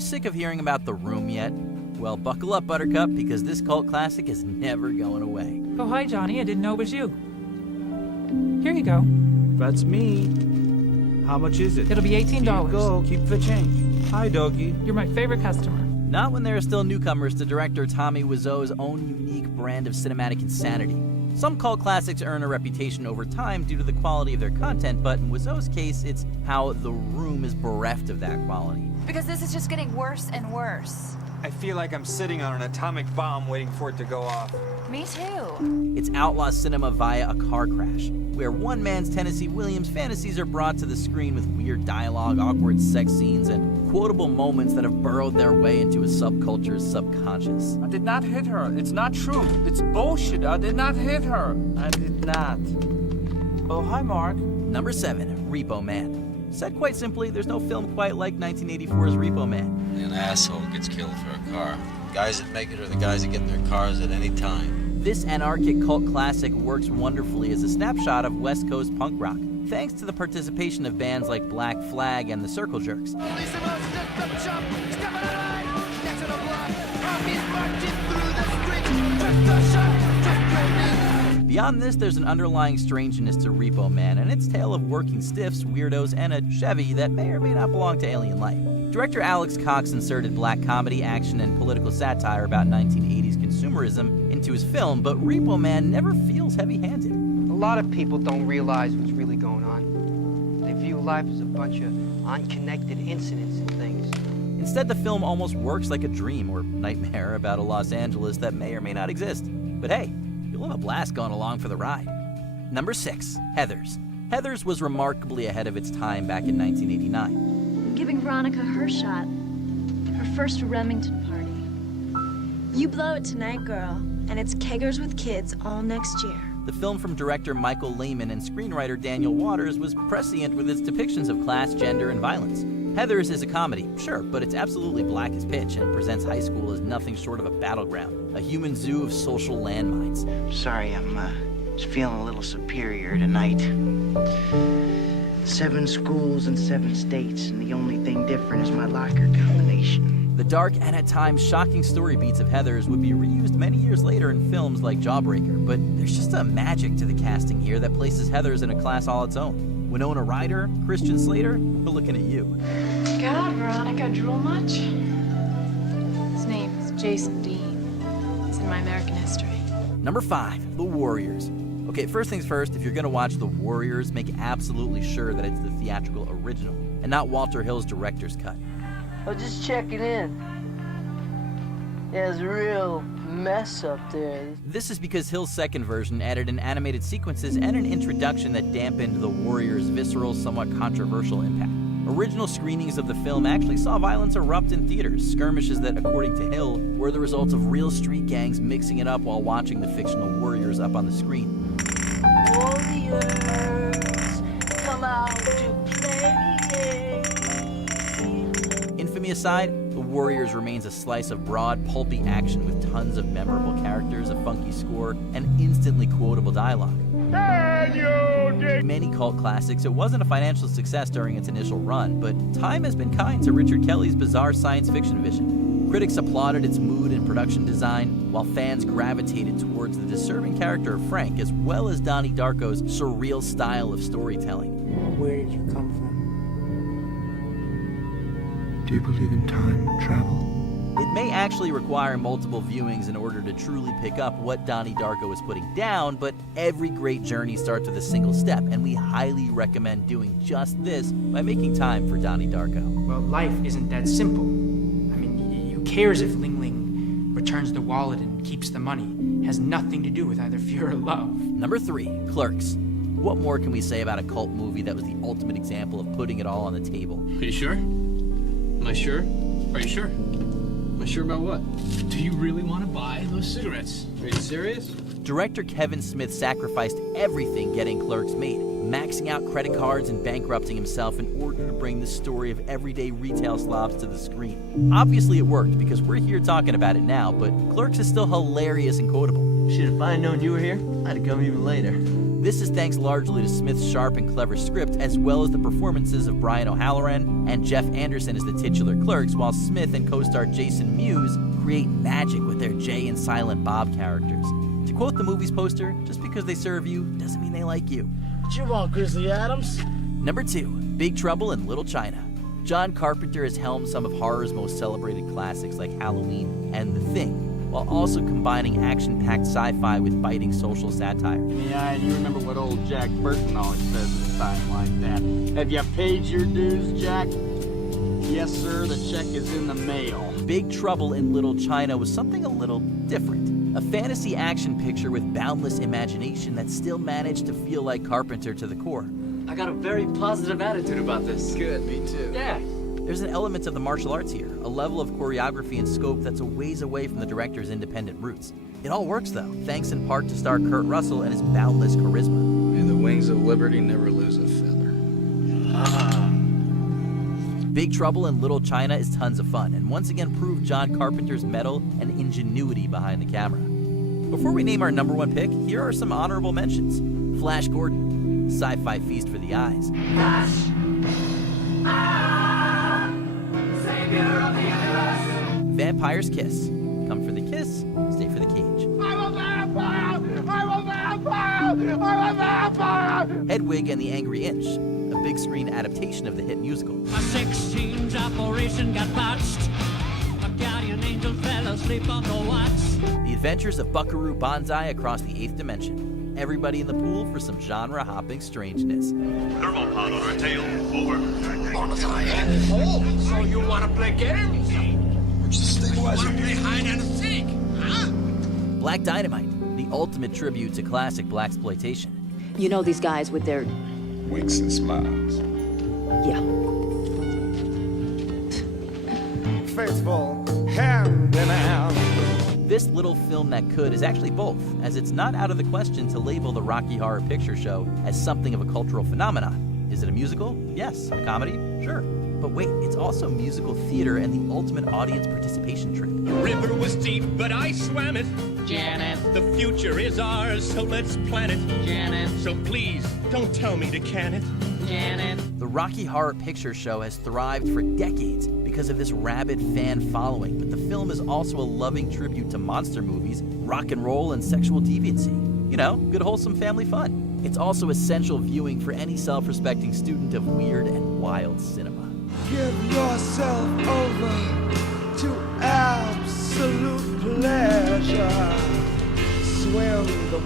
you sick of hearing about The Room yet? Well, buckle up, Buttercup, because this cult classic is never going away. Oh, hi, Johnny. I didn't know it was you. Here you go. That's me. How much is it? It'll be $18. Here you go. Keep the change. Hi, doggy. You're my favorite customer. Not when there are still newcomers to director Tommy Wiseau's own unique brand of cinematic insanity. Some cult classics earn a reputation over time due to the quality of their content, but in Wiseau's case, it's how The Room is bereft of that quality. Because this is just getting worse and worse. I feel like I'm sitting on an atomic bomb waiting for it to go off. Me too. It's outlaw cinema via a car crash, where one man's Tennessee Williams fantasies are brought to the screen with weird dialogue, awkward sex scenes, and quotable moments that have burrowed their way into a subculture's subconscious. I did not hit her. It's not true. It's bullshit. I did not hit her. I did not. Oh, hi, Mark. Number 7, Repo Man. Said quite simply, there's no film quite like 1984's Repo Man. An asshole gets killed for a car. Guys that make it are the guys that get in their cars at any time. This anarchic cult classic works wonderfully as a snapshot of West Coast punk rock, thanks to the participation of bands like Black Flag and the Circle Jerks. Beyond this, there's an underlying strangeness to Repo Man and its tale of working stiffs, weirdos, and a Chevy that may or may not belong to alien life. Director Alex Cox inserted black comedy, action, and political satire about 1980s consumerism into his film, but Repo Man never feels heavy-handed. A lot of people don't realize what's really going on. They view life as a bunch of unconnected incidents and things. Instead, the film almost works like a dream or nightmare about a Los Angeles that may or may not exist. But hey, you'll have a blast going along for the ride. Number 6, Heathers. Heathers was remarkably ahead of its time back in 1989. Giving Veronica her shot. Her first Remington party. You blow it tonight, girl, and it's keggers with kids all next year. The film from director Michael Lehman and screenwriter Daniel Waters was prescient with its depictions of class, gender, and violence. Heathers is a comedy, sure, but it's absolutely black as pitch and presents high school as nothing short of a battleground, a human zoo of social landmines. Sorry, I'm just feeling a little superior tonight. 7 schools and 7 states, and the only thing different is my locker combination. The dark and at times shocking story beats of Heathers would be reused many years later in films like Jawbreaker, but there's just a magic to the casting here that places Heathers in a class all its own. Winona Ryder, Christian Slater, we're looking at you. God, Veronica, drool much? His name is Jason Dean. It's in my American history. Number 5, The Warriors. Okay, first things first, if you're gonna watch The Warriors, make absolutely sure that it's the theatrical original, and not Walter Hill's director's cut. Oh, just checking in. Yeah, it's a real mess up there. This is because Hill's second version added in animated sequences and an introduction that dampened The Warriors' visceral, somewhat controversial impact. Original screenings of the film actually saw violence erupt in theaters, skirmishes that, according to Hill, were the result of real street gangs mixing it up while watching the fictional warriors up on the screen. Warriors, come out to play. Infamy aside, The Warriors remains a slice of broad, pulpy action with tons of memorable characters, a funky score, and instantly quotable dialogue. Many cult classics, it wasn't a financial success during its initial run, but time has been kind to Richard Kelly's bizarre science fiction vision. Critics applauded its mood and production design, while fans gravitated towards the disturbing character of Frank, as well as Donnie Darko's surreal style of storytelling. Where did you come from? Do you believe in time travel? It may actually require multiple viewings in order to truly pick up what Donnie Darko is putting down, but every great journey starts with a single step, and we highly recommend doing just this by making time for Donnie Darko. Well, life isn't that simple. I mean, who cares if Ling Ling returns the wallet and keeps the money? It has nothing to do with either fear or love. Number 3, Clerks. What more can we say about a cult movie that was the ultimate example of putting it all on the table? Are you sure? Am I sure? Are you sure? Am I sure about what? Do you really want to buy those cigarettes? Are you serious? Director Kevin Smith sacrificed everything getting Clerks made, maxing out credit cards and bankrupting himself in order to bring the story of everyday retail slobs to the screen. Obviously it worked because we're here talking about it now, but Clerks is still hilarious and quotable. Shit, if I had known you were here, I'd have come even later. This is thanks largely to Smith's sharp and clever script, as well as the performances of Brian O'Halloran and Jeff Anderson as the titular clerks, while Smith and co-star Jason Mewes create magic with their Jay and Silent Bob characters. To quote the movie's poster, just because they serve you doesn't mean they like you. What you want, Grizzly Adams? Number 2, Big Trouble in Little China. John Carpenter has helmed some of horror's most celebrated classics like Halloween and The Thing, while also combining action-packed sci-fi with biting social satire. Yeah, and you remember what old Jack Burton always says at a time like that. Have you paid your dues, Jack? Yes, sir, the check is in the mail. Big Trouble in Little China was something a little different. A fantasy action picture with boundless imagination that still managed to feel like Carpenter to the core. I got a very positive attitude about this. Good, me too. Yeah. There's an element of the martial arts here, a level of choreography and scope that's a ways away from the director's independent roots. It all works though, thanks in part to star Kurt Russell and his boundless charisma. May the wings of liberty never lose a feather. Big Trouble in Little China is tons of fun, and once again proved John Carpenter's mettle and ingenuity behind the camera. Before we name our number 1 pick, here are some honorable mentions. Flash Gordon, sci-fi feast for the eyes. Flash! Ah! Savior of the universe! Vampire's Kiss, come for the kiss, stay for the cage. I'm a vampire! I'm a vampire! I'm a vampire! Hedwig and the Angry Inch, a big screen adaptation of the hit musical. A 16's operation got botched. A guardian angel fell asleep on the watch. The Adventures of Buckaroo Banzai across the 8th dimension. Everybody in the pool for some genre-hopping strangeness. Thermopod on our tail, over. On Oh, so you want to play games? Which the stabilizer? Want to play hide and seek, huh? Black Dynamite, the ultimate tribute to classic blaxploitation. You know these guys with their... winks and smiles. Yeah. Faithful, hand in hand. This little film that could is actually both, as it's not out of the question to label the Rocky Horror Picture Show as something of a cultural phenomenon. Is it a musical? Yes. A comedy? Sure. But wait, it's also musical theater and the ultimate audience participation trick. The river was deep, but I swam it. Janet. The future is ours, so let's plan it. Janet. So please, don't tell me to can it. Janet. The Rocky Horror Picture Show has thrived for decades because of this rabid fan following, but the film is also a loving tribute to monster movies, rock and roll, and sexual deviancy. You know, good wholesome family fun. It's also essential viewing for any self-respecting student of weird and wild cinema. Give yourself over to absolute pleasure. Swim the